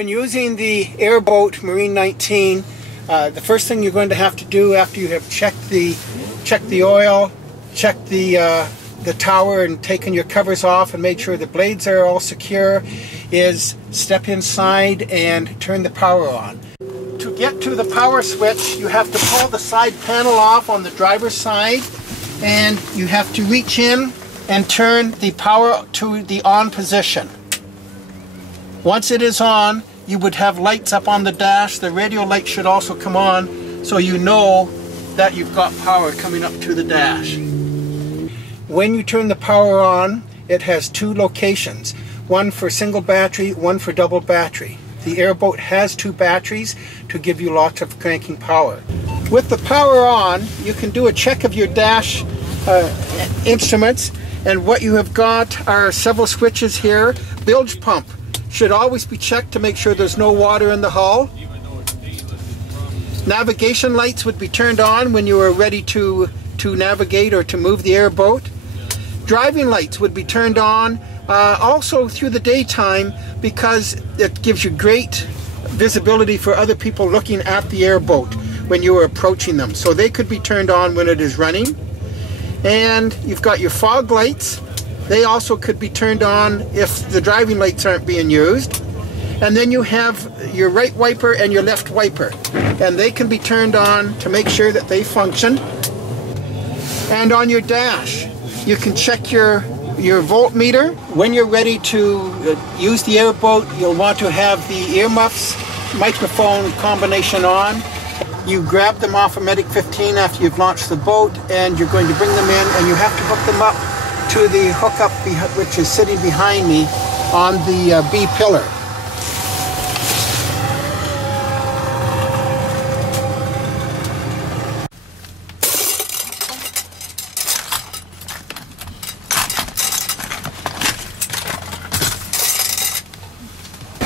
When using the airboat Marine 19, the first thing you're going to have to do after you have checked the oil, checked the tower and taken your covers off and made sure the blades are all secure, is step inside and turn the power on. To get to the power switch, you have to pull the side panel off on the driver's side, and you have to reach in and turn the power to the on position. Once it is on, you would have lights up on the dash. The radio light should also come on, so you know that you've got power coming up to the dash. When you turn the power on, it has two locations, one for single battery, one for double battery. The airboat has two batteries to give you lots of cranking power. With the power on, you can do a check of your dash instruments, and what you have got are several switches here. Bilge pump should always be checked to make sure there's no water in the hull. Navigation lights would be turned on when you are ready to navigate or to move the airboat. Driving lights would be turned on also through the daytime, because it gives you great visibility for other people looking at the airboat when you are approaching them. So they could be turned on when it is running. And you've got your fog lights. They also could be turned on if the driving lights aren't being used. And then you have your right wiper and your left wiper, and they can be turned on to make sure that they function. And on your dash, you can check your voltmeter. When you're ready to use the airboat, you'll want to have the earmuffs microphone combination on. You grab them off of Medic 15 after you've launched the boat, and you're going to bring them in, and you have to hook them up to the hookup which is sitting behind me on the B pillar.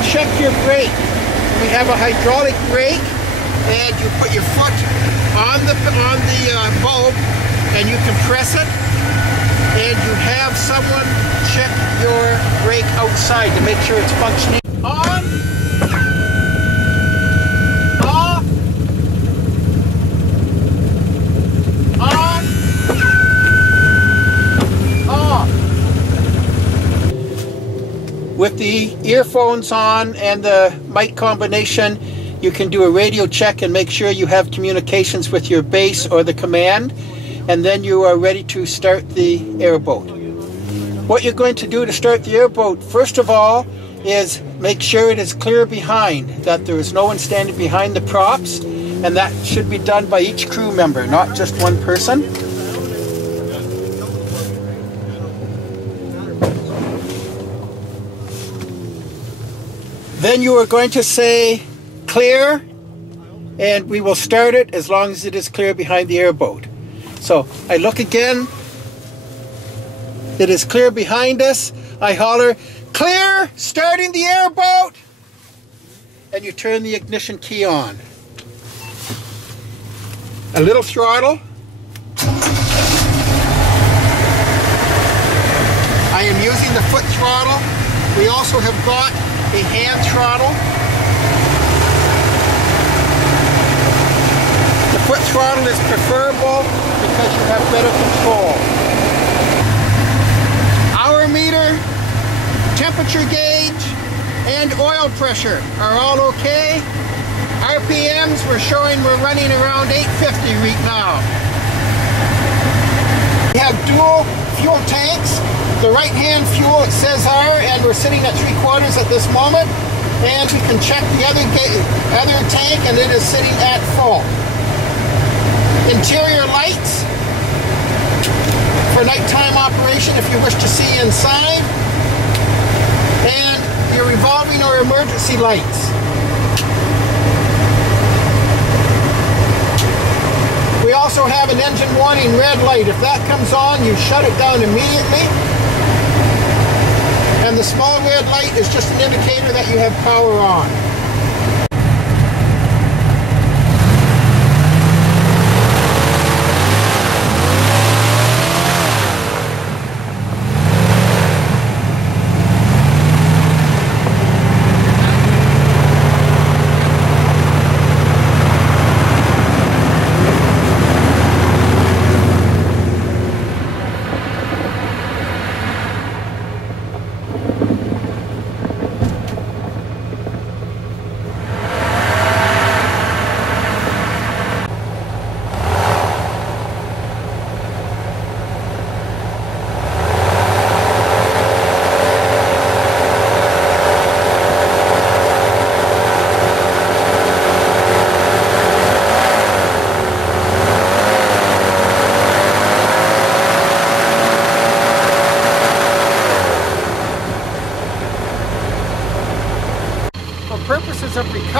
Check your brake. We have a hydraulic brake, and you put your foot on the bulb, and you can press it, and you have someone check your brake outside to make sure it's functioning. On, off, on, off. With the earphones on and the mic combination, you can do a radio check and make sure you have communications with your base or the command, and then you are ready to start the airboat. What you're going to do to start the airboat, first of all, is make sure it is clear behind, that there is no one standing behind the props, and that should be done by each crew member, not just one person. Then you are going to say clear, and we will start it as long as it is clear behind the airboat. So I look again, it is clear behind us, I holler, clear, starting the airboat, and you turn the ignition key on. A little throttle. I am using the foot throttle. We also have got a hand throttle. The foot throttle is preferable because you have better control. Hour meter, temperature gauge, and oil pressure are all okay. RPMs, we're showing we're running around 850 right now. We have dual fuel tanks. The right-hand fuel, it says R, and we're sitting at 3/4 at this moment. And we can check the other tank, and it is sitting at full. Interior lights for nighttime operation if you wish to see inside, and your revolving or emergency lights. We also have an engine warning red light. If that comes on, you shut it down immediately. And the small red light is just an indicator that you have power on.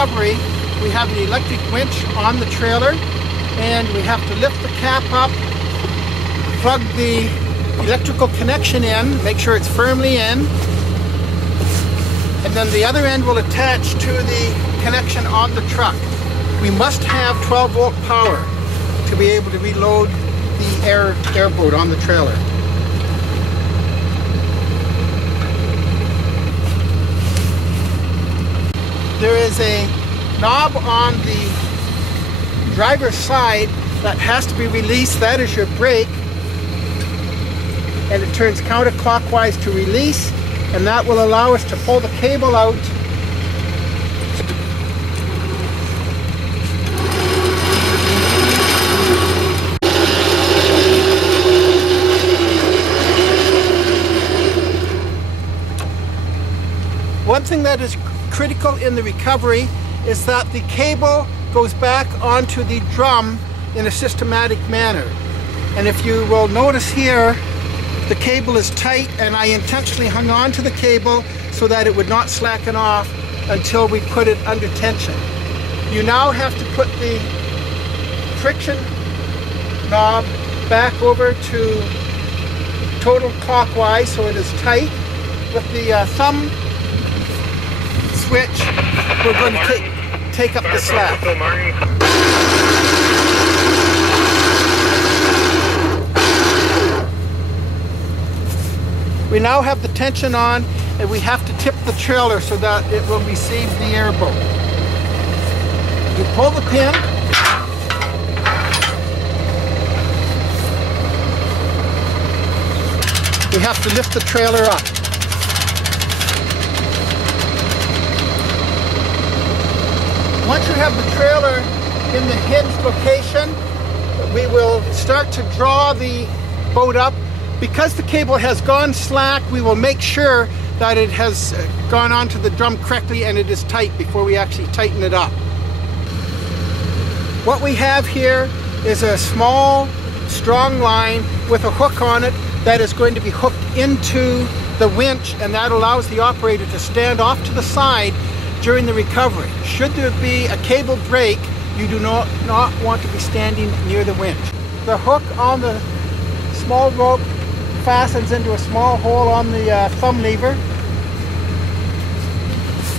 recovery, we have the electric winch on the trailer, and we have to lift the cap up, plug the electrical connection in, make sure it's firmly in, and then the other end will attach to the connection on the truck. We must have 12 volt power to be able to reload the airboat on the trailer. There is a knob on the driver's side that has to be released. That is your brake, and it turns counterclockwise to release, and that will allow us to pull the cable out. One thing that is critical in the recovery is that the cable goes back onto the drum in a systematic manner. And if you will notice here, the cable is tight, and I intentionally hung on to the cable so that it would not slacken off until we put it under tension. You now have to put the friction knob back over to total clockwise so it is tight. With the thumb switch, we're going to take up the slack. We now have the tension on, and we have to tip the trailer so that it will receive the airboat. You pull the pin, we have to lift the trailer up. Once you have the trailer in the hinged location, we will start to draw the boat up. Because the cable has gone slack, we will make sure that it has gone onto the drum correctly and it is tight before we actually tighten it up. What we have here is a small, strong line with a hook on it that is going to be hooked into the winch, and that allows the operator to stand off to the side during the recovery. Should there be a cable break, you do not want to be standing near the winch. The hook on the small rope fastens into a small hole on the thumb lever.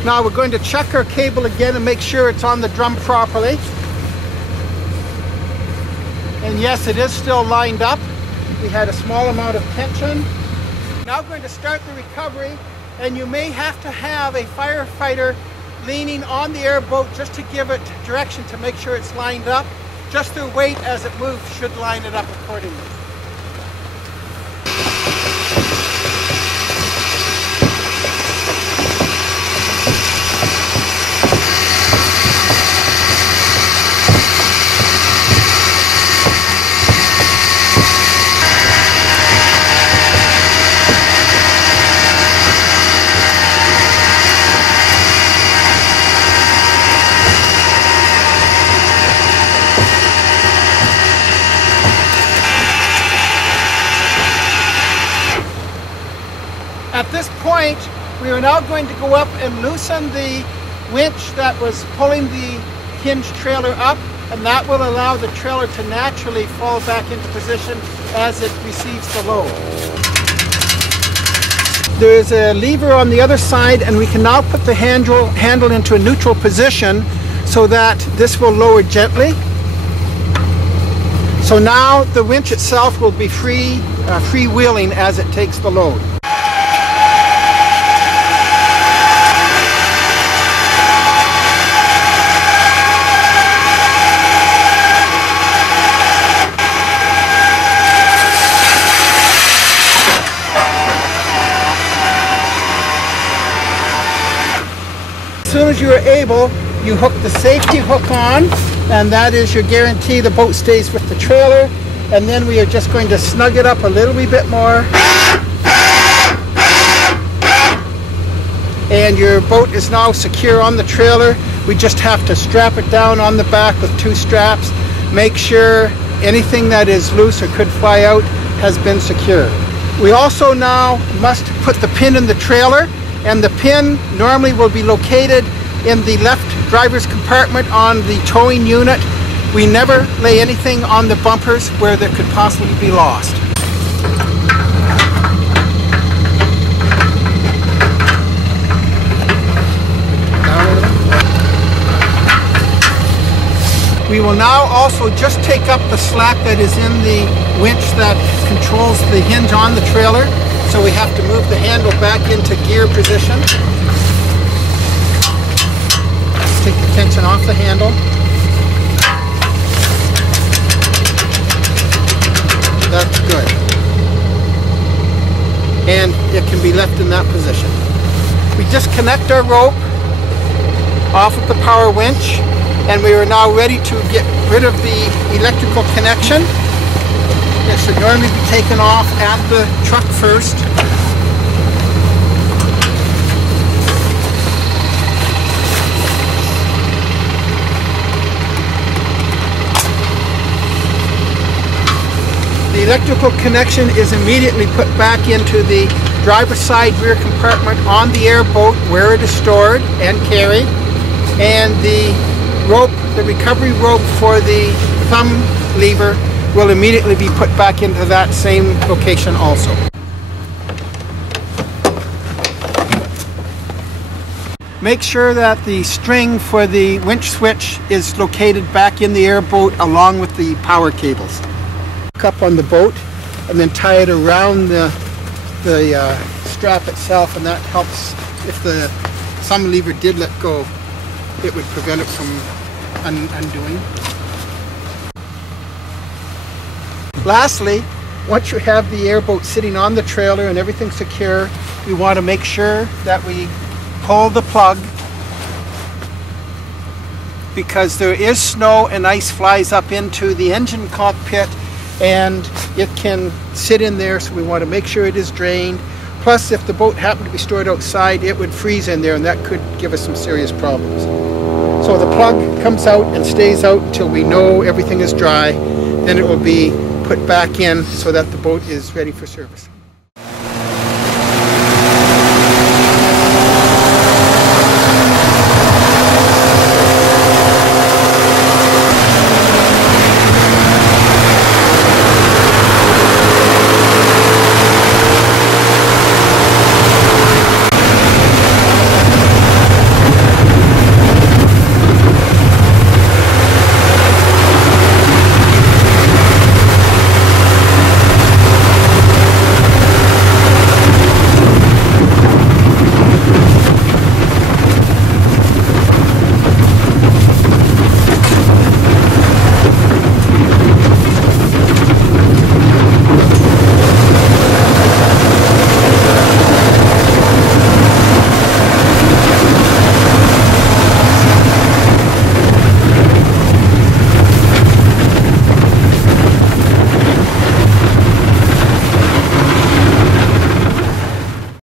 Now we're going to check our cable again and make sure it's on the drum properly. And yes, it is still lined up. We had a small amount of tension. Now we're going to start the recovery, and you may have to have a firefighter leaning on the airboat just to give it direction to make sure it's lined up. Just their weight as it moves should line it up accordingly. At this point, we are now going to go up and loosen the winch that was pulling the hinge trailer up, and that will allow the trailer to naturally fall back into position as it receives the load. There is a lever on the other side, and we can now put the handle into a neutral position so that this will lower gently. So now the winch itself will be freewheeling as it takes the load. As soon as you are able, you hook the safety hook on, and that is your guarantee the boat stays with the trailer. And then we are just going to snug it up a little wee bit more. And your boat is now secure on the trailer. We just have to strap it down on the back with 2 straps. Make sure anything that is loose or could fly out has been secured. We also now must put the pin in the trailer, and the pin normally will be located in the left driver's compartment on the towing unit. We never lay anything on the bumpers where there could possibly be lost. We will now also just take up the slack that is in the winch that controls the hinge on the trailer. So we have to move the handle back into gear position. Take the tension off the handle. That's good. And it can be left in that position. We disconnect our rope off of the power winch, and we are now ready to get rid of the electrical connection. It should normally be taken off at the truck first. The electrical connection is immediately put back into the driver's side rear compartment on the airboat where it is stored and carried, and the rope, the recovery rope for the thumb lever, will immediately be put back into that same location also. Make sure that the string for the winch switch is located back in the airboat along with the power cables. Up on the boat and then tie it around the strap itself, and that helps. If the thumb lever did let go, it would prevent it from undoing. Lastly, once you have the airboat sitting on the trailer and everything secure, we want to make sure that we pull the plug, because there is snow and ice flies up into the engine cockpit and it can sit in there, so we want to make sure it is drained. Plus, if the boat happened to be stored outside, it would freeze in there, and that could give us some serious problems. So the plug comes out and stays out until we know everything is dry. Then it will be put back in so that the boat is ready for service.